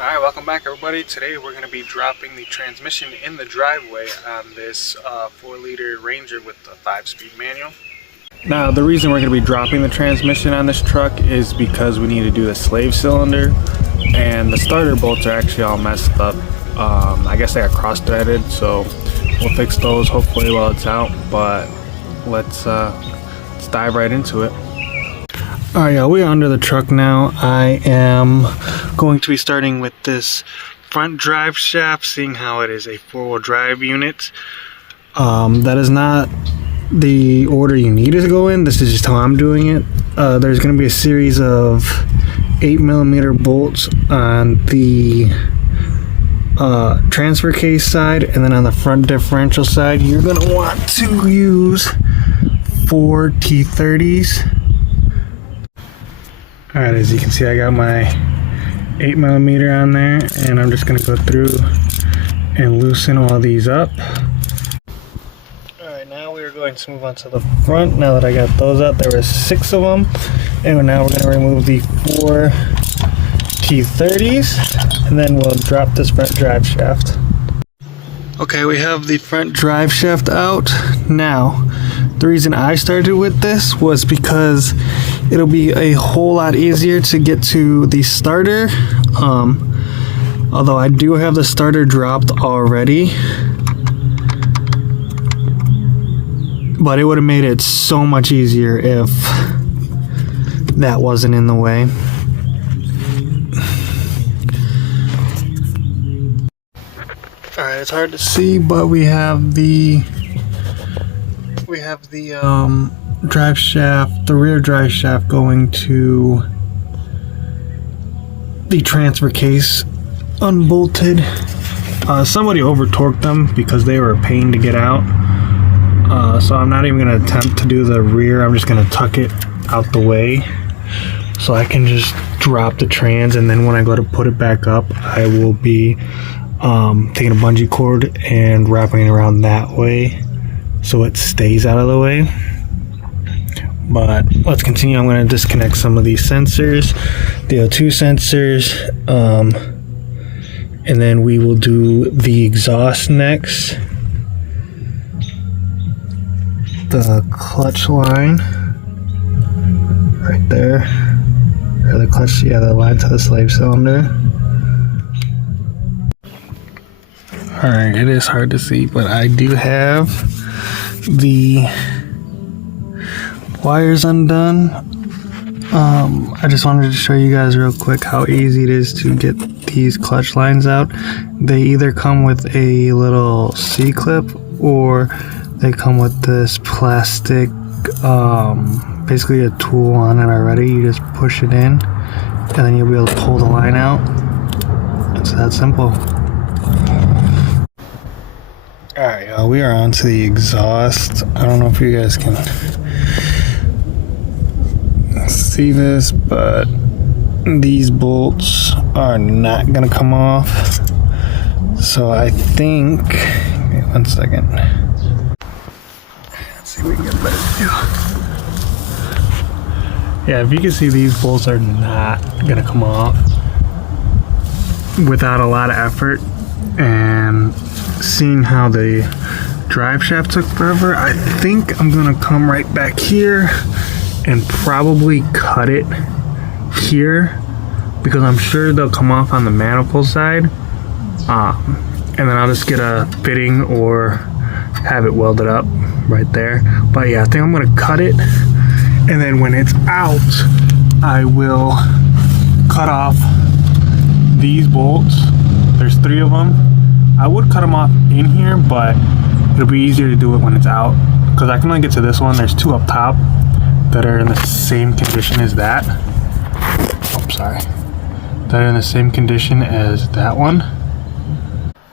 Alright, welcome back everybody. Today we're going to be dropping the transmission in the driveway on this 4-liter Ranger with a 5-speed manual. Now the reason we're going to be dropping the transmission on this truck is because we need to do the slave cylinder, and the starter bolts are actually all messed up. I guess they got cross-threaded, so we'll fix those hopefully while it's out, but let's dive right into it. Alright, y'all, we are under the truck now. I am going to be starting with this front drive shaft, seeing how it is a 4-wheel drive unit. That is not the order you need to go in. This is just how I'm doing it. There's going to be a series of 8mm bolts on the transfer case side, and then on the front differential side you're going to want to use 4 T30s. Alright, as you can see, I got my 8mm on there, and I'm just going to go through and loosen all these up. Alright, now we are going to move on to the front. Now that I got those out, there were 6 of them, and now we're going to remove the 4 T30s, and then we'll drop this front drive shaft. Okay, we have the front drive shaft out. Now, the reason I started with this was because it'll be a whole lot easier to get to the starter. Although I do have the starter dropped already, but it would have made it so much easier if that wasn't in the way. Alright, it's hard to see, but we have the drive shaft, the rear drive shaft going to the transfer case unbolted. Somebody over torqued them because they were a pain to get out. So I'm not even going to attempt to do the rear. I'm just going to tuck it out the way so I can just drop the trans, and then when I go to put it back up, I will be taking a bungee cord and wrapping it around that way so it stays out of the way. But let's continue. I'm going to disconnect some of these sensors, the O2 sensors, and then we will do the exhaust next. The clutch line right there, or the clutch, yeah, the line to the slave cylinder. Alright, it is hard to see, but I do have the wires undone. I just wanted to show you guys real quick how easy it is to get these clutch lines out. They either come with a little C-clip, or they come with this plastic, basically a tool on it already. You just push it in, and then you'll be able to pull the line out. It's that simple. Alright, y'all, we are on to the exhaust. I don't know if you guys can see this, but these bolts are not going to come off. So I think, wait 1 second. Let's see if we can get a better view. Yeah, if you can see, these bolts are not going to come off without a lot of effort. And seeing how the drive shaft took forever, I think I'm gonna come right back here and probably cut it here, because I'm sure they'll come off on the manifold side, and then I'll just get a fitting or have it welded up right there. But yeah, I think I'm gonna cut it, and then when it's out, I will cut off these bolts. There's 3 of them. I would cut them off in here, but it'll be easier to do it when it's out, because I can only get to this one. There's 2 up top that are in the same condition as that. Oh, sorry. That are in the same condition as that one.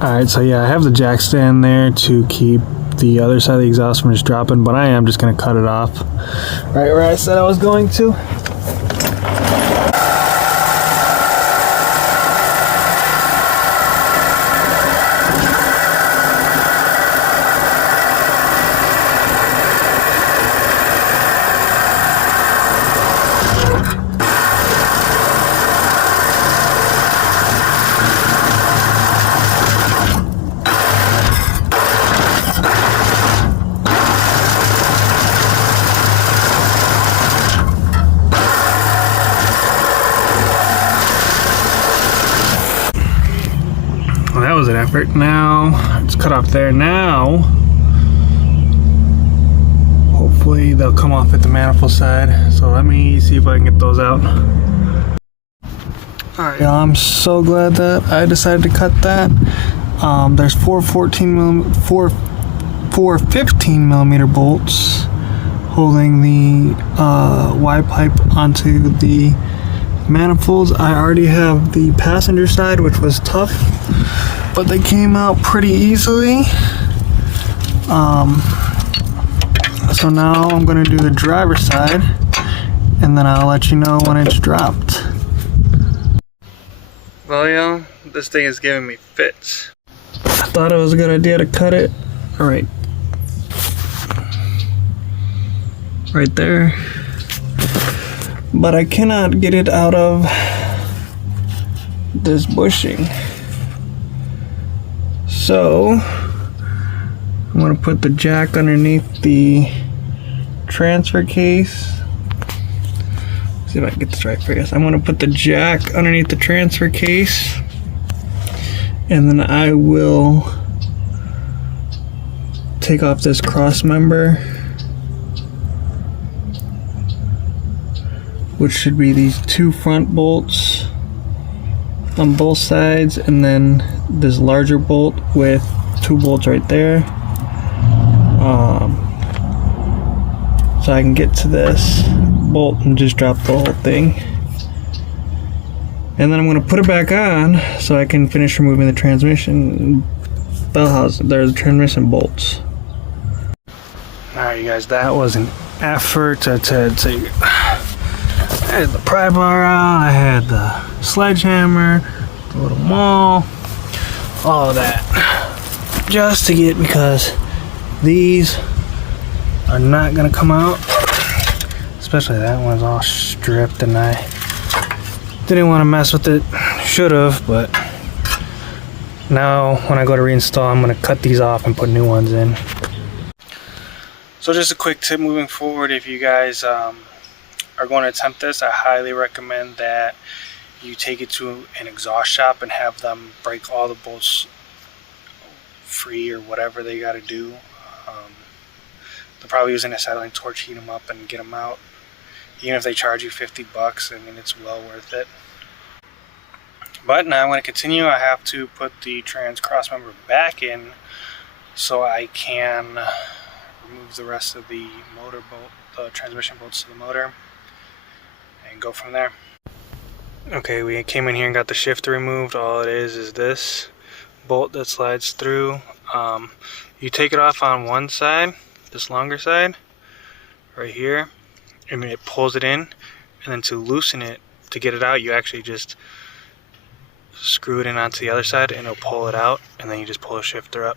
Alright, so yeah, I have the jack stand there to keep the other side of the exhaust from just dropping, but I am just going to cut it off right where I said I was going to. was an effort. Now it's cut off there. Now hopefully they'll come off at the manifold side. So let me see if I can get those out. Alright, y'all, I'm so glad that I decided to cut that. There's four 15 millimeter bolts holding the Y pipe onto the manifolds. I already have the passenger side, which was tough, but they came out pretty easily. So now I'm gonna do the driver's side, and then I'll let you know when it's dropped. Well, y'all, this thing is giving me fits. I thought it was a good idea to cut it right there, but I cannot get it out of this bushing. So I'm gonna put the jack underneath the transfer case. See if I can get this right for you. I'm gonna put the jack underneath the transfer case, and then I will take off this cross member, which should be these two front bolts on both sides, and then this larger bolt with two bolts right there. So I can get to this bolt and just drop the whole thing. And then I'm going to put it back on so I can finish removing the transmission bell housing. They're the transmission bolts. Alright, you guys, that was an effort to I had the pry bar out, I had the sledgehammer, the little maul, all of that, just to get, because these are not gonna come out, especially that one's all stripped, and I didn't want to mess with it. Should have, but now when I go to reinstall, I'm gonna cut these off and put new ones in. So just a quick tip moving forward, if you guys are going to attempt this, I highly recommend that you take it to an exhaust shop and have them break all the bolts free or whatever they got to do. They'll probably use an acetylene torch, heat them up and get them out. Even if they charge you $50, I mean, it's well worth it. But now I'm going to continue. I have to put the trans cross member back in so I can remove the rest of the motor bolt, the transmission bolts to the motor, and go from there. Okay, we came in here and got the shifter removed. All it is this bolt that slides through. You take it off on one side, this longer side, right here, and it pulls it in, and then to loosen it, to get it out, you actually just screw it in onto the other side and it'll pull it out, and then you just pull the shifter up.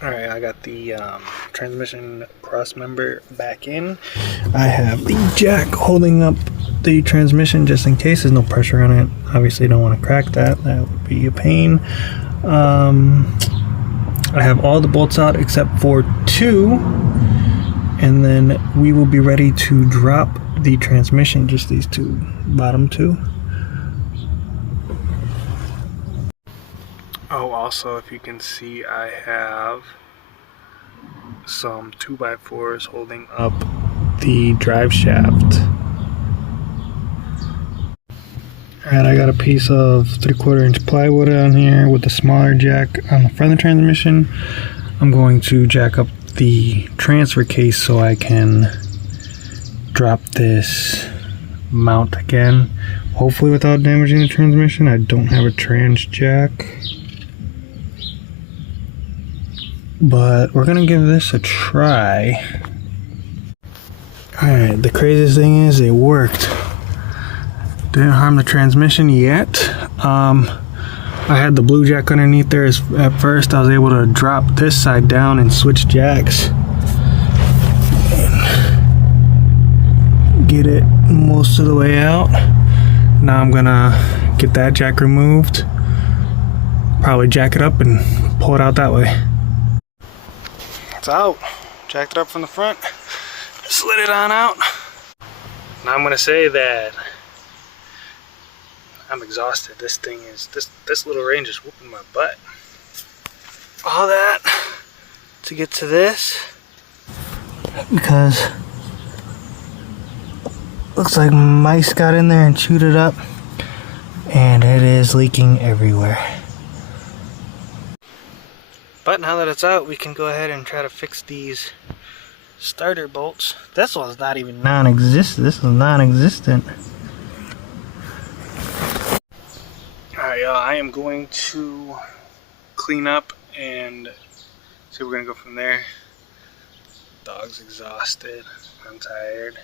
Alright, I got the transmission cross member back in. I have the jack holding up the transmission just in case. There's no pressure on it. Obviously don't want to crack that. That would be a pain. I have all the bolts out except for two, and then we will be ready to drop the transmission, just these two bottom two. Oh, also, if you can see, I have some 2x4s holding up the drive shaft. And I got a piece of 3/4 inch plywood on here with a smaller jack on the front of the transmission. I'm going to jack up the transfer case so I can drop this mount again, hopefully without damaging the transmission. I don't have a trans jack, but we're gonna give this a try. Alright, the craziest thing is it worked. Didn't harm the transmission yet. I had the blue jack underneath there. At first I was able to drop this side down and switch jacks and get it most of the way out. Now I'm gonna get that jack removed, probably jack it up and pull it out that way. It's out. Jacked it up from the front, slid it on out. Now I'm gonna say that I'm exhausted. This thing is, this little range is whooping my butt. All that to get to this, because looks like mice got in there and chewed it up, and it is leaking everywhere. But now that it's out, we can go ahead and try to fix these starter bolts. This one's not even non-existent. This is non-existent. Alright, y'all, I am going to clean up and see, we're gonna go from there. Dog's exhausted. I'm tired.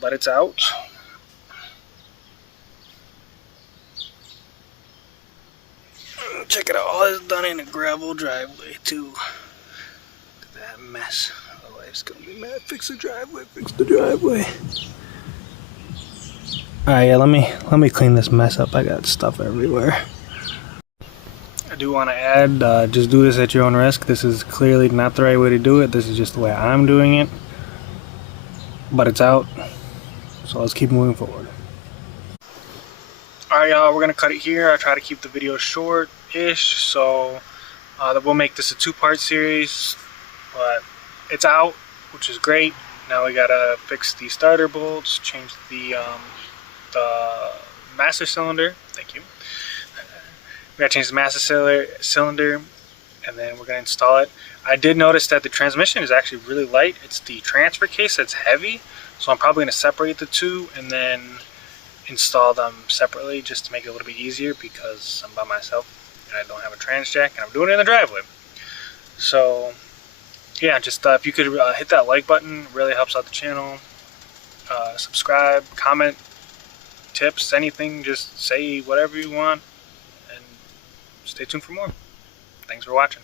But it's out. Check it out. All this done in a gravel driveway too. Look at that mess. My wife's gonna be mad. Fix the driveway. Fix the driveway. Alright, yeah, let me clean this mess up. I got stuff everywhere. I do want to add, just do this at your own risk. This is clearly not the right way to do it. This is just the way I'm doing it. But it's out. So let's keep moving forward. Alright, y'all, we're going to cut it here. I try to keep the video short-ish. So we'll make this a two-part series. But it's out, which is great. Now we got to fix the starter bolts, change the master cylinder. Thank you. We gotta change the master cylinder, and then we're gonna install it. I did notice that the transmission is actually really light. It's the transfer case that's heavy, so I'm probably gonna separate the two and then install them separately just to make it a little bit easier, because I'm by myself and I don't have a trans jack and I'm doing it in the driveway. So yeah, just if you could hit that like button, it really helps out the channel. Subscribe, comment, tips, anything, just say whatever you want, and stay tuned for more. Thanks for watching.